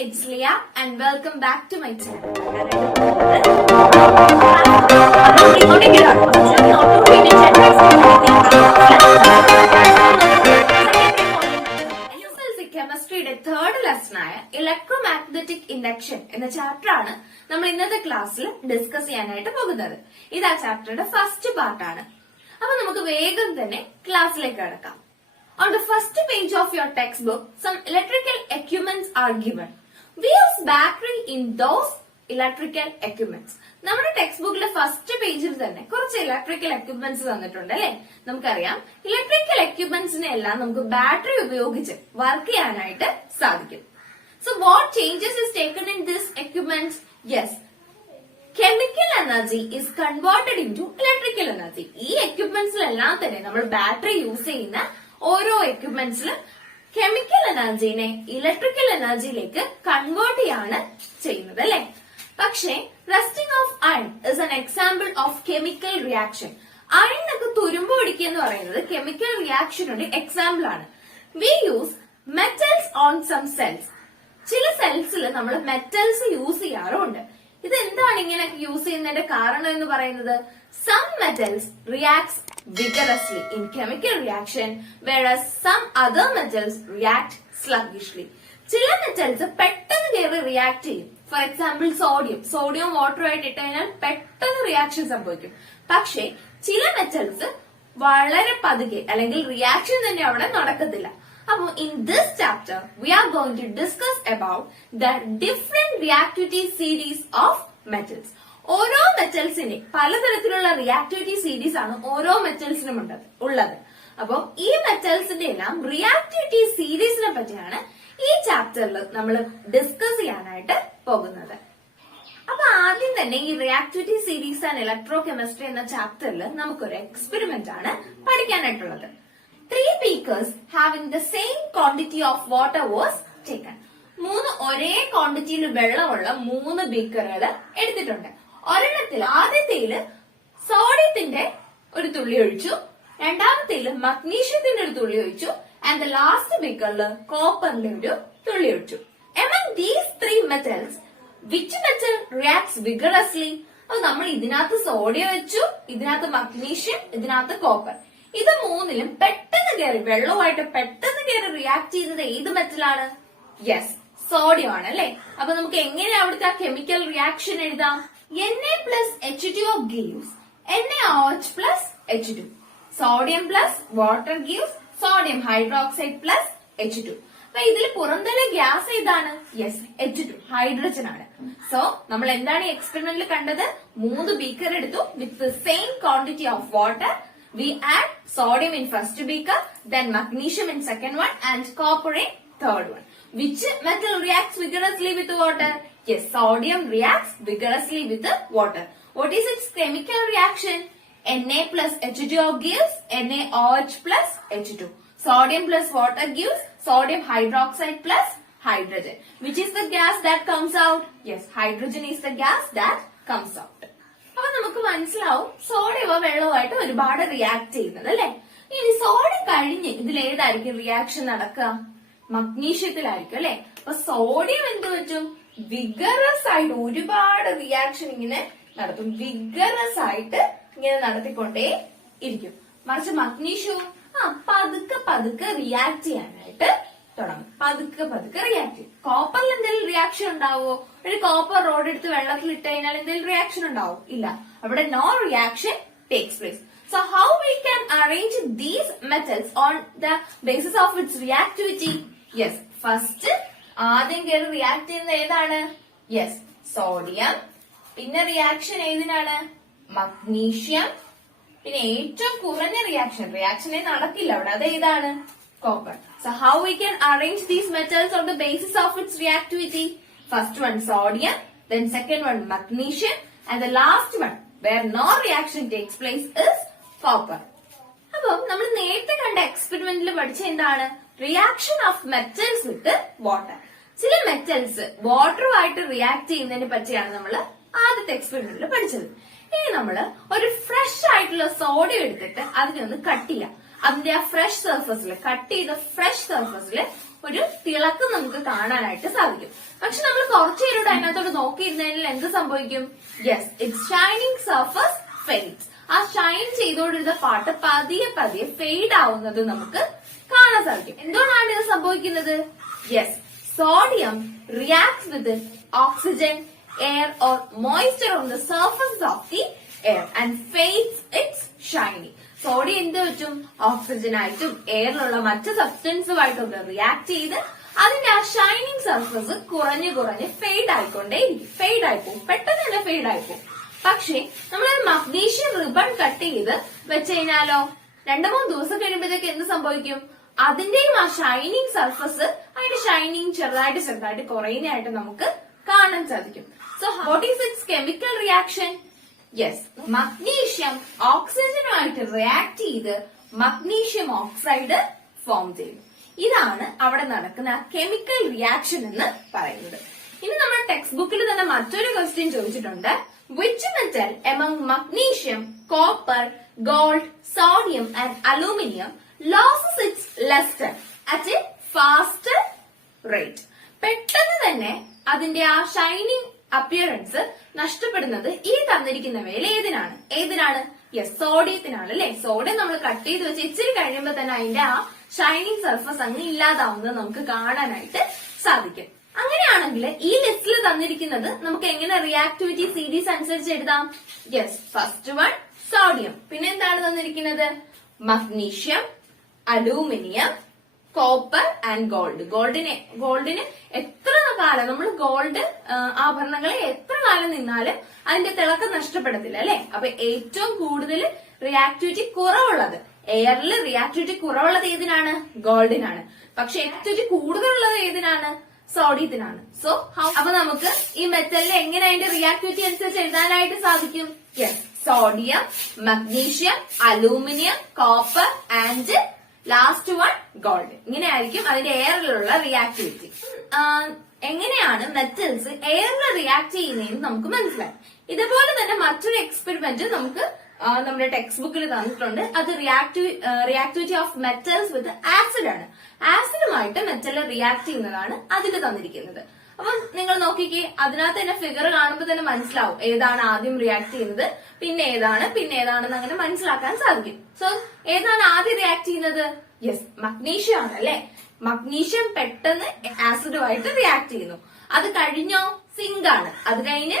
it's Leah and welcome back to my channel. SSLC Chemistry third lesson Electromagnetic Induction in the chapter we will class discuss this chapter first part. Now we will class on the first page of your textbook, some electrical equipments are given. We use battery in those electrical equipments. നമ്മുടെ ടെക്സ്റ്റ്ബുക്കിലെ first പേജിൽ തന്നെ കുറച്ച് electrical equipments തന്നിട്ടുണ്ട് അല്ലെ. നമുക്കറിയാം electrical എക്യുപ്മെന്റ്സിനെ എല്ലാം നമുക്ക് battery ഉപയോഗിച്ച് വർക്ക് ചെയ്യാനായിട്ട് സാധിക്കും. So what changes is taken in this equipment? Yes, chemical energy is converted into electrical energy. ഈ എക്യുപ്മെന്റ്സിലെല്ലാം തന്നെ നമ്മൾ ബാറ്ററി യൂസ് ചെയ്യുന്ന ഓരോ എക്യുപ്മെന്റ്സിലും കെമിക്കൽ എനർജിനെ ഇലക്ട്രിക്കൽ എനർജിയിലേക്ക് കൺവേർട്ട് ചെയ്യാണ് ചെയ്യുന്നത് അല്ലെ. പക്ഷേ rusting of iron is an example of chemical reaction. അയണിനൊക്കെ തുരുമ്പ് പിടിക്കുക എന്ന് പറയുന്നത് കെമിക്കൽ റിയാക്ഷനുടെ എക്സാമ്പിൾ ആണ്. We use metals on some cells. ചില സെൽസിൽ നമ്മൾ മെറ്റൽസ് യൂസ് ചെയ്യാറുണ്ട്. ഇത് എന്താണ് ഇങ്ങനെ യൂസ് ചെയ്യുന്നതിന്റെ കാരണം എന്ന് പറയുന്നത്? Some metals reacts vigorously in chemical reaction, whereas some other metals react sluggishly. ചില മെറ്റൽസ് പെട്ടെന്ന് കയറി റിയാക്ട് ചെയ്യും. ഫോർ എക്സാമ്പിൾ സോഡിയം വാട്ടർ ആയിട്ട് ഇട്ട് കഴിഞ്ഞാൽ പെട്ടെന്ന് റിയാക്ഷൻ സംഭവിക്കും. പക്ഷെ ചില മെറ്റൽസ് വളരെ പതുക്കെ അല്ലെങ്കിൽ റിയാക്ഷൻ തന്നെ അവിടെ നടക്കത്തില്ല. അപ്പൊ in this chapter we are going to discuss about the different reactivity series of metals. ഓരോ മെറ്റൽസിന്റെ പലതരത്തിലുള്ള റിയാക്ടിവിറ്റി സീരീസ് ആണ് ഓരോ മെറ്റൽസിനും ഉള്ളത്. അപ്പൊ ഈ മെറ്റൽസിന്റെ എല്ലാം റിയാക്ടിവിറ്റി സീരീസിനെ പറ്റിയാണ് ഈ ചാപ്റ്ററിൽ നമ്മൾ ഡിസ്കസ് ചെയ്യാനായിട്ട് പോകുന്നത്. അപ്പൊ ആദ്യം തന്നെ ഈ reactivity series and electro chemistry എന്ന ചാപ്റ്ററിൽ നമുക്കൊരു എക്സ്പെരിമെന്റ് ആണ് പഠിക്കാനായിട്ടുള്ളത്. 3 beakers having the same quantity of water was taken. 3 ഒരേ ക്വാണ്ടിറ്റിയിൽ വെള്ളമുള്ള 3 ബീക്കറുകൾ എടുത്തിട്ടുണ്ട്. ഒരെണ്ണത്തിൽ ആദ്യത്തേല് സോഡിയത്തിന്റെ ഒരു തുള്ളി ഒഴിച്ചു, രണ്ടാമത്തേല് മഗ്നീഷ്യത്തിന്റെ ഒരു തുള്ളി ഒഴിച്ചു, ആൻഡ് ദ ലാസ്റ്റ് ബീക്കറിൽ കോപ്പറിന്റെ ഒരു തുള്ളി ഒഴിച്ചു. Among these 3 metals, which metal reacts vigorously? അപ്പൊ നമ്മൾ ഇതിനകത്ത് സോഡിയം വെച്ചു, ഇതിനകത്ത് മഗ്നീഷ്യം, ഇതിനകത്ത് കോപ്പർ. ഇത് മൂന്നിലും പെട്ടെന്ന് കയറി വെള്ളവുമായിട്ട് പെട്ടെന്ന് കയറി റിയാക്ട് ചെയ്യുന്നത് ഏത് മെറ്റലാണ്? യെസ്, സോഡിയം ആണ് അല്ലെ. അപ്പൊ നമുക്ക് എങ്ങനെയാ അവിടുത്തെ കെമിക്കൽ റിയാക്ഷൻ എഴുതാം? Na plus H2O gives NaOH plus H2. Sodium plus water gives sodium hydroxide plus H2. അപ്പൊ ഇതിൽ പുറന്തള്ള ഗ്യാസ് ഏതാണ്? യെസ്, H2, ഹൈഡ്രജൻ ആണ്. സോ നമ്മൾ എന്താണ് ഈ എക്സ്പെരിമെന്റിൽ കണ്ടത്? 3 ബീക്കർ എടുത്തു with the same quantity of water. We add sodium in first beaker, then magnesium in second one, and copper in third one. Which metal reacts vigorously with water? Yes, sodium reacts vigorously with the water. What is its chemical reaction? Na plus H2O gives NaOH plus H2. Sodium plus water gives sodium hydroxide plus hydrogen. Which is the gas that comes out? Yes, hydrogen is the gas that comes out. അപ്പൊ നമുക്ക് മനസ്സിലാവും sodium വെള്ളവുമായിട്ട് ഒരുപാട് react ചെയ്യുന്നത് അല്ലെ. ഇനി sodium കഴിഞ്ഞ് ഇതിൽ ഏതായിരിക്കും റിയാക്ഷൻ നടക്കുക? മഗ്നീഷ്യത്തിലായിരിക്കും അല്ലെ. അപ്പൊ സോഡിയം എന്ത് പറ്റും? വിഗറസ് ആയിട്ട് ഒരുപാട് റിയാക്ഷൻ ഇങ്ങനെ നടത്തും. വിഗറസ് ആയിട്ട് ഇങ്ങനെ നടത്തിക്കൊണ്ടേ ഇരിക്കും. മറിച്ച് മഗ്നീഷ്യവും പതുക്കെ റിയാക്ട് ചെയ്യാനായിട്ട് തുടങ്ങും. പതുക്കെ റിയാക്ട് ചെയ്യും. കോപ്പറിൽ എന്തെങ്കിലും റിയാക്ഷൻ ഉണ്ടാവോ? ഒരു കോപ്പർ റോഡ് എടുത്ത് വെള്ളത്തിൽ ഇട്ട് കഴിഞ്ഞാൽ എന്തെങ്കിലും റിയാക്ഷൻ ഉണ്ടാവും? ഇല്ല. അവിടെ no reaction takes place. So how we can arrange these metals on the basis of its reactivity? Yes, first ആദ്യം കയറി റിയാക്ട് ചെയ്യുന്നത് ഏതാണ്? Yes, sodium. പിന്നെ റിയാക്ഷൻ ഏതിനാണ്? മഗ്നീഷ്യം. പിന്നെ ഏറ്റവും കുറഞ്ഞ റിയാക്ഷനെ നടക്കില്ല അവിടെ, അത് ഏതാണ്? Copper. So how we can arrange these metals on the basis of its reactivity? First one sodium, then second one magnesium, and the last one where no reaction takes place is copper. അപ്പം നമ്മൾ നേരത്തെ കണ്ട എക്സ്പെരിമെന്റിൽ പഠിച്ച എന്താണ്? Reaction of metals with water. ചില metals വാട്ടറുമായിട്ട് react ചെയ്യുന്നതിനെ പറ്റിയാണ് നമ്മൾ ആദ്യത്തെ എക്സ്പെരിമെന്റിൽ പഠിച്ചത്. ഇനി നമ്മള് ഒരു ഫ്രഷ് ആയിട്ടുള്ള സോഡിയം എടുത്തിട്ട് അതിനെ ഒന്ന് കട്ട് ചെയ്യാം. അതിന്റെ ആ ഫ്രഷ് സർഫസിൽ കട്ട് ചെയ്ത ഫ്രഷ് സർഫസിൽ ഒരു തിളക്കം നമുക്ക് കാണാനായിട്ട് സാധിക്കും. പക്ഷെ നമ്മൾ കുറച്ചു നേരോട് അതിനകത്തോട് നോക്കിയിരുന്നതിൽ എന്ത് സംഭവിക്കും? Yes, it's shining surface fades. ആ ഷൈൻ ചെയ്തോണ്ടിരുന്ന പാട്ട് പതിയെ പതിയെ ഫെയ്ഡ് ആവുന്നത് നമുക്ക് കാണാൻ സാധിക്കും. എന്തുകൊണ്ടാണ് ഇത് സംഭവിക്കുന്നത്? Yes, sodium reacts with oxygen, air or moisture on the surface of the air and fades its shining. Sodium എന്ത് പറ്റും? ഓക്സിജൻ ആയിട്ടും എയറിലുള്ള മറ്റ് സബ്സ്റ്റൻസുമായിട്ടൊക്കെ റിയാക്ട് ചെയ്ത് അതിന്റെ ആ ഷൈനിങ് സർഫസ് കുറഞ്ഞു കുറഞ്ഞ് ഫെയ്ഡ് ആയിക്കൊണ്ടേയിരിക്കും. ഫെയ്ഡ് ആയിപ്പോവും, പെട്ടെന്ന് തന്നെ ഫെയ്ഡ് ആയിപ്പോവും. പക്ഷേ നമ്മൾ മഗ്നീഷ്യം റിബൺ കട്ട് ചെയ്ത് വെച്ച് കഴിഞ്ഞാലോ 2-3 ദിവസം കഴിയുമ്പോഴത്തേക്ക് എന്ത് സംഭവിക്കും? അതിന്റെയും ആ ഷൈനിങ് സർഫസ് അതിന്റെ ഷൈനിങ് ചെറുതായിട്ട് കുറയുന്നതായിട്ട് നമുക്ക് കാണാൻ സാധിക്കും. So what is its chemical reaction? Yes, magnesium ഓക്സിജനുമായിട്ട് റിയാക്ട് ചെയ്ത് മഗ്നീഷ്യം ഓക്സൈഡ് ഫോം ചെയ്യും. ഇതാണ് അവിടെ നടക്കുന്ന കെമിക്കൽ റിയാക്ഷൻ എന്ന് പറയുന്നത്. ഇനി നമ്മുടെ ടെക്സ്റ്റ് ബുക്കിൽ തന്നെ മറ്റൊരു ക്വസ്റ്റ്യൻ ചോദിച്ചിട്ടുണ്ട്. Which metal among magnesium, copper, gold, sodium and aluminium loses its luster at a faster rate? പെട്ടെന്ന് തന്നെ അതിന്റെ ആ ഷൈനിങ് അപ്പിയറൻസ് നഷ്ടപ്പെടുന്നത് ഈ തന്നിരിക്കുന്നവയിൽ ഏതിനാണ്? യെസ്, സോഡിയത്തിനാണ് അല്ലെ. സോഡിയം നമ്മൾ കട്ട് ചെയ്ത് വെച്ച് ഇച്ചിരി കഴിയുമ്പോൾ തന്നെ അതിന്റെ ആ ഷൈനിങ് സർഫസ് അങ്ങ് ഇല്ലാതാവുന്നത് നമുക്ക് കാണാനായിട്ട് സാധിക്കും. അങ്ങനെയാണെങ്കിൽ ഈ ലിസ്റ്റിൽ തന്നിരിക്കുന്നത് നമുക്ക് എങ്ങനെ റിയാക്ടിവിറ്റി സീരീസ് അനുസരിച്ച് എഴുതാം? യെസ്, ഫസ്റ്റ് വൺ സോഡിയം, പിന്നെ എന്താണ് തന്നിരിക്കുന്നത്? Magnesium, aluminium, copper and gold. ഗോൾഡിന് എത്ര കാലം നമ്മൾ ഗോൾഡ് ആഭരണങ്ങളെ എത്ര കാലം നിന്നാലും അതിന്റെ തിളക്കം നഷ്ടപ്പെടത്തില്ല അല്ലെ. അപ്പൊ ഏറ്റവും കൂടുതൽ റിയാക്ടിവിറ്റി കുറവുള്ളത്, എയറിൽ റിയാക്ടിവിറ്റി കുറവുള്ളത് ഏതിനാണ്? ഗോൾഡിനാണ്. പക്ഷെ ആക്ടിവിറ്റി കൂടുതലുള്ളത് ഏതിനാണ്? സോഡിയത്തിനാണ്. സോ അപ്പൊ നമുക്ക് ഈ മെറ്റലിൽ എങ്ങനെ അതിന്റെ റിയാക്ടിവിറ്റി അനുസരിച്ച് എഴുതാനായിട്ട് സാധിക്കും? Yes, sodium, magnesium, aluminium, copper and last one gold. ഇങ്ങനെയായിരിക്കും അതിന്റെ എയറിലുള്ള റിയാക്ടിവിറ്റി. എങ്ങനെയാണ് മെറ്റൽസ് എയറിൽ റിയാക്ട് ചെയ്യുന്നതെന്ന് നമുക്ക് മനസ്സിലായി. ഇതുപോലെ തന്നെ മറ്റൊരു എക്സ്പെരിമെന്റ് നമുക്ക് നമ്മുടെ ടെക്സ്റ്റ് ബുക്കിൽ തന്നിട്ടുണ്ട്. അത് reactivity of metals with acid ആണ്. ആസിഡുമായിട്ട് മെറ്റൽ റിയാക്ട് ചെയ്യുന്നതാണ് അതിൽ തന്നിരിക്കുന്നത്. അപ്പൊ നിങ്ങൾ നോക്കിക്കേ, അതിനകത്ത് തന്നെ ഫിഗർ കാണുമ്പോൾ തന്നെ മനസ്സിലാവും ഏതാണ് ആദ്യം റിയാക്ട് ചെയ്യുന്നത്, പിന്നെ ഏതാണെന്ന് അങ്ങനെ മനസ്സിലാക്കാൻ സാധിക്കും. സോ ഏതാണ് ആദ്യം റിയാക്ട് ചെയ്യുന്നത്? യെസ്, മഗ്നീഷ്യം ആണ് അല്ലെ. മഗ്നീഷ്യം പെട്ടെന്ന് ആസിഡുമായിട്ട് റിയാക്ട് ചെയ്യുന്നു. അത് കഴിഞ്ഞോ? സിങ്ക് ആണ്. അത് കഴിഞ്ഞ്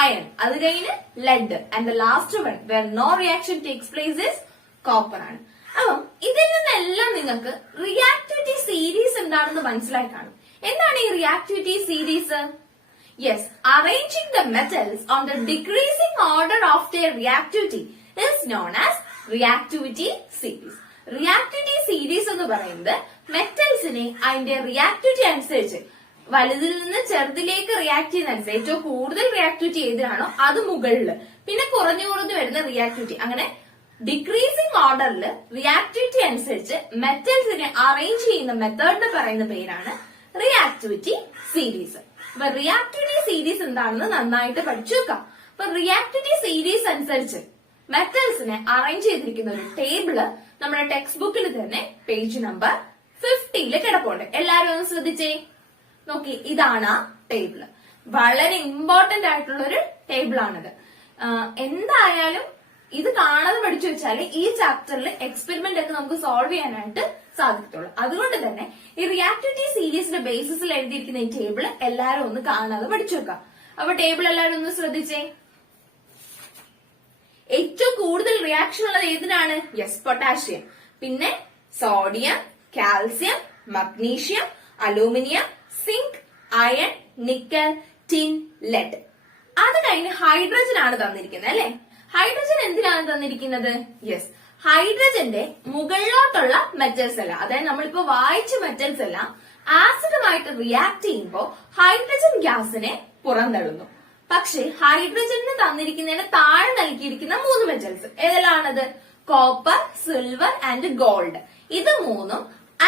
അയൺ, അത് കഴിഞ്ഞ് lead and the last one where no reaction takes place is copper ആണ്. അപ്പം ഇതിൽ നിന്നെല്ലാം നിങ്ങൾക്ക് റിയാക്ടിവിറ്റി സീരീസ് എന്താണെന്ന് മനസ്സിലായി കാണും. എന്താണ് ഈ reactivity series? Yes, arranging the metals on the decreasing order of their reactivity is known as reactivity series. Reactivity series എന്ന് പറയുന്നത് മെറ്റൽസിനെ അതിന്റെ റിയാക്ടിവിറ്റി അനുസരിച്ച് വലുതിൽ നിന്ന് ചെറുതിലേക്ക് റിയാക്ട് ചെയ്യുന്നതനുസരിച്ച് ഏറ്റവും കൂടുതൽ റിയാക്ടിവിറ്റി ഏതിനാണോ അത് മുകളിൽ, പിന്നെ കുറഞ്ഞു വരുന്ന റിയാക്ടിവിറ്റി, അങ്ങനെ ഡിക്രീസിംഗ് ഓർഡറിൽ റിയാക്ടിവിറ്റി അനുസരിച്ച് മെറ്റൽസിനെ അറേഞ്ച് ചെയ്യുന്ന മെത്തേഡിന് പറയുന്ന പേരാണ് റിയാക്ടിവിറ്റി സീരീസ്. അപ്പൊ റിയാക്ടിവിറ്റി സീരീസ് എന്താണെന്ന് നന്നായിട്ട് പഠിച്ചു വെക്കാം. അപ്പൊ റിയാക്ടിവിറ്റി സീരീസ് അനുസരിച്ച് മെറ്റൽസിനെ അറേഞ്ച് ചെയ്തിരിക്കുന്ന ഒരു ടേബിള് നമ്മുടെ ടെക്സ്റ്റ് ബുക്കിൽ തന്നെ പേജ് നമ്പർ 50 കിടപ്പുണ്ട്. എല്ലാരും ഒന്ന് ശ്രദ്ധിച്ചേ, നോക്കി, ഇതാണ് ആ ടേബിള്. വളരെ ഇമ്പോർട്ടന്റ് ആയിട്ടുള്ള ഒരു ടേബിൾ ആണിത്. എന്തായാലും ഇത് കാണാതെ പഠിച്ചു വെച്ചാല് ഈ ചാപ്റ്ററിൽ എക്സ്പെരിമെന്റ് ഒക്കെ നമുക്ക് സോൾവ് ചെയ്യാനായിട്ട് സാധിക്കത്തുള്ളൂ. അതുകൊണ്ട് തന്നെ ഈ റിയാക്ടിവിറ്റി സീരീസിന്റെ ബേസിസിൽ എഴുതിയിരിക്കുന്ന ഈ ടേബിൾ എല്ലാരും ഒന്ന് കാണാതെ പഠിച്ചു വെക്കാം. അപ്പൊ ടേബിൾ എല്ലാരും ഒന്ന് ശ്രദ്ധിച്ചേ. ഏറ്റവും കൂടുതൽ റിയാക്ഷൻ ഉള്ളത് ഏതിനാണ്? യെസ്, പൊട്ടാഷ്യം, പിന്നെ sodium, calcium, magnesium, aluminium, zinc, iron, nickel, tin, lead. അത് കഴിഞ്ഞ് ഹൈഡ്രജൻ ആണ് തന്നിരിക്കുന്നത് അല്ലെ. ഹൈഡ്രജൻ എന്തിനാണ് തന്നിരിക്കുന്നത്? യെസ്, ഹൈഡ്രജന്റെ മുകളിലോട്ടുള്ള മെറ്റൽസ് അല്ല, അതായത് നമ്മളിപ്പോ വായിച്ച മെറ്റൽസ് എല്ലാം ആസിഡുമായിട്ട് റിയാക്ട് ചെയ്യുമ്പോൾ ഹൈഡ്രജൻ ഗ്യാസിനെ പുറന്തള്ളുന്നു. പക്ഷെ ഹൈഡ്രജന് തന്നിരിക്കുന്നതിന് താഴെ നൽകിയിരിക്കുന്ന 3 മെറ്റൽസ് ഏതെല്ലാമാണത്? Copper, silver and gold. ഇത് മൂന്നും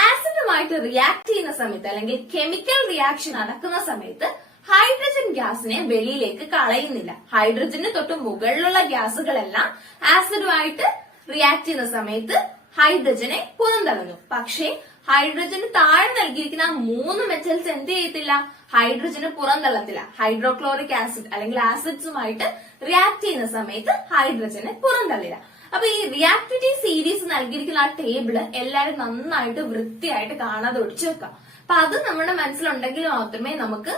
ആസിഡുമായിട്ട് റിയാക്ട് ചെയ്യുന്ന സമയത്ത് അല്ലെങ്കിൽ കെമിക്കൽ റിയാക്ഷൻ നടക്കുന്ന സമയത്ത് ഹൈഡ്രജൻ ഗ്യാസിനെ വെളിയിലേക്ക് കളയുന്നില്ല. ഹൈഡ്രജന് തൊട്ട് മുകളിലുള്ള ഗ്യാസുകളെല്ലാം ആസിഡുമായിട്ട് റിയാക്ട് ചെയ്യുന്ന സമയത്ത് ഹൈഡ്രജനെ പുറന്തള്ളുന്നു. പക്ഷേ ഹൈഡ്രജന് താഴെ നൽകിയിരിക്കുന്ന ആ 3 മെറ്റൽസ് എന്ത് ചെയ്യത്തില്ല, ഹൈഡ്രജന് പുറന്തള്ളത്തില്ല. ഹൈഡ്രോക്ലോറിക് ആസിഡ് അല്ലെങ്കിൽ ആസിഡ്സുമായിട്ട് റിയാക്ട് ചെയ്യുന്ന സമയത്ത് ഹൈഡ്രജന് പുറന്തള്ളില്ല. അപ്പൊ ഈ റിയാക്ടിവിറ്റി സീരീസ് നൽകിയിരിക്കുന്ന ആ ടേബിള് എല്ലാരും നന്നായിട്ട് വൃത്തിയായിട്ട് കാണാതെ ഒടിച്ചു വെക്കാം. അപ്പൊ അത് നമ്മുടെ മനസ്സിലുണ്ടെങ്കിൽ മാത്രമേ നമുക്ക്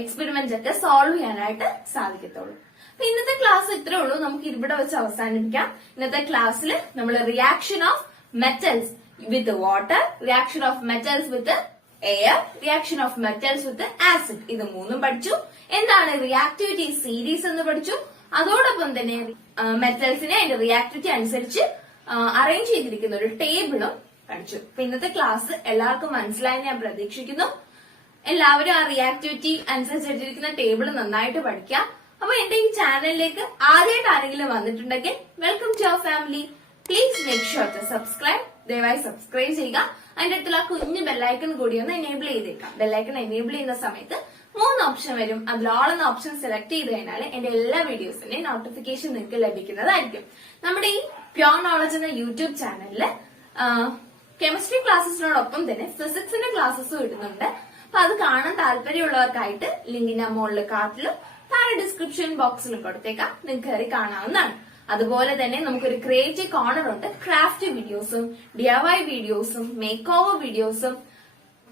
എക്സ്പെരിമെന്റ് ഒക്കെ സോൾവ് ചെയ്യാനായിട്ട് സാധിക്കത്തുള്ളൂ. അപ്പൊ ഇന്നത്തെ ക്ലാസ് ഇത്രേ ഉള്ളൂ. നമുക്ക് ഇവിടെ വെച്ച് അവസാനിപ്പിക്കാം. ഇന്നത്തെ ക്ലാസ്സിൽ നമ്മൾ reaction of metals with water, reaction of metals with air, reaction of metals with acid, ഇത് 3 പഠിച്ചു. എന്താണ് റിയാക്ടിവിറ്റി സീരീസ് എന്ന് പഠിച്ചു. അതോടൊപ്പം തന്നെ മെറ്റൽസിനെ അതിന്റെ റിയാക്ടിവിറ്റി അനുസരിച്ച് അറേഞ്ച് ചെയ്തിരിക്കുന്ന ഒരു ടേബിളും പഠിച്ചു. അപ്പൊ ഇന്നത്തെ ക്ലാസ് എല്ലാവർക്കും മനസ്സിലായി ഞാൻ പ്രതീക്ഷിക്കുന്നു. എല്ലാവരും ആ റിയാക്ടിവിറ്റി അനുസരിച്ച് എടുത്തിരിക്കുന്ന ടേബിൾ നന്നായിട്ട് പഠിക്കാം. അപ്പൊ എന്റെ ഈ ചാനലിലേക്ക് ആദ്യമായിട്ട് ആരെങ്കിലും വന്നിട്ടുണ്ടെങ്കിൽ welcome to our family. Please make sure to subscribe. ദയവായി സബ്സ്ക്രൈബ് ചെയ്യുക. അതിന്റെ അടുത്തുള്ള കുഞ്ഞു ബെല്ലൈക്കൺ കൂടി ഒന്ന് എനേബിൾ ചെയ്തേക്കാം. ബെല്ലൈക്കൺ എനേബിൾ ചെയ്യുന്ന സമയത്ത് 3 ഓപ്ഷൻ വരും. അതിൽ ഓൾ എന്ന ഓപ്ഷൻ സെലക്ട് ചെയ്ത് കഴിഞ്ഞാൽ എന്റെ എല്ലാ വീഡിയോസിന്റെയും നോട്ടിഫിക്കേഷൻ നിങ്ങൾക്ക് ലഭിക്കുന്നതായിരിക്കും. നമ്മുടെ ഈ പ്യോർ നോളജ് എന്ന യൂട്യൂബ് ചാനലില് കെമിസ്ട്രി ക്ലാസ്സസിനോടൊപ്പം തന്നെ ഫിസിക്സിന്റെ ക്ലാസ്സസും ഇടുന്നുണ്ട്. അപ്പൊ അത് കാണാൻ താല്പര്യമുള്ളവർക്കായിട്ട് ലിങ്ക് ഞാൻ മുകളിൽ കാർട്ടിലും താഴെ ഡിസ്ക്രിപ്ഷൻ ബോക്സിലും കൊടുത്തേക്കാം. നിങ്ങൾക്ക് കയറി കാണാവുന്നതാണ്. അതുപോലെ തന്നെ നമുക്കൊരു ക്രിയേറ്റീവ് കോർണർ ഉണ്ട്. ക്രാഫ്റ്റ് വീഡിയോസും DIY വീഡിയോസും മേക്ക് ഓവർ വീഡിയോസും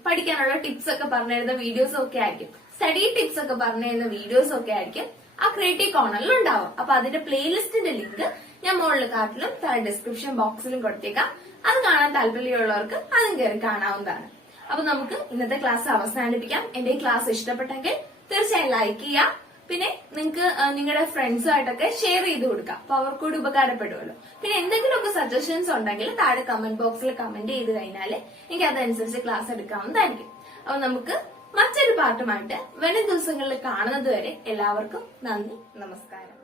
പഠിക്കാനുള്ള ടിപ്സ് ഒക്കെ പറഞ്ഞിരുന്ന വീഡിയോസും ഒക്കെ ആയിരിക്കും. സ്റ്റഡി ടിപ്സ് ഒക്കെ പറഞ്ഞിരുന്ന വീഡിയോസും ഒക്കെ ആയിരിക്കും ആ ക്രിയേറ്റീവ് കോർണറിൽ ഉണ്ടാവും. അപ്പൊ അതിന്റെ പ്ലേലിസ്റ്റിന്റെ ലിങ്ക് ഞാൻ മുകളിൽ കാർട്ടിലും താഴെ ഡിസ്ക്രിപ്ഷൻ ബോക്സിലും കൊടുത്തേക്കാം. അത് കാണാൻ താല്പര്യമുള്ളവർക്ക് അതും കയറി കാണാവുന്നതാണ്. അപ്പൊ നമുക്ക് ഇന്നത്തെ ക്ലാസ് അവസാനിപ്പിക്കാം. എന്റെ ഈ ക്ലാസ് ഇഷ്ടപ്പെട്ടെങ്കിൽ തീർച്ചയായും ലൈക്ക് ചെയ്യാം. പിന്നെ നിങ്ങൾക്ക് നിങ്ങളുടെ ഫ്രണ്ട്സുമായിട്ടൊക്കെ ഷെയർ ചെയ്ത് കൊടുക്കാം. അപ്പൊ അവർക്ക് കൂടി ഉപകാരപ്പെടുമല്ലോ. പിന്നെ എന്തെങ്കിലുമൊക്കെ സജഷൻസ് ഉണ്ടെങ്കിൽ താഴെ കമന്റ് ബോക്സിൽ കമന്റ് ചെയ്ത് കഴിഞ്ഞാൽ എനിക്ക് അതനുസരിച്ച് ക്ലാസ് എടുക്കാവുന്നതായിരിക്കും. അപ്പൊ നമുക്ക് മറ്റൊരു പാട്ടുമായിട്ട് വരും ദിവസങ്ങളിൽ കാണുന്നത് വരെ എല്ലാവർക്കും നന്ദി, നമസ്കാരം.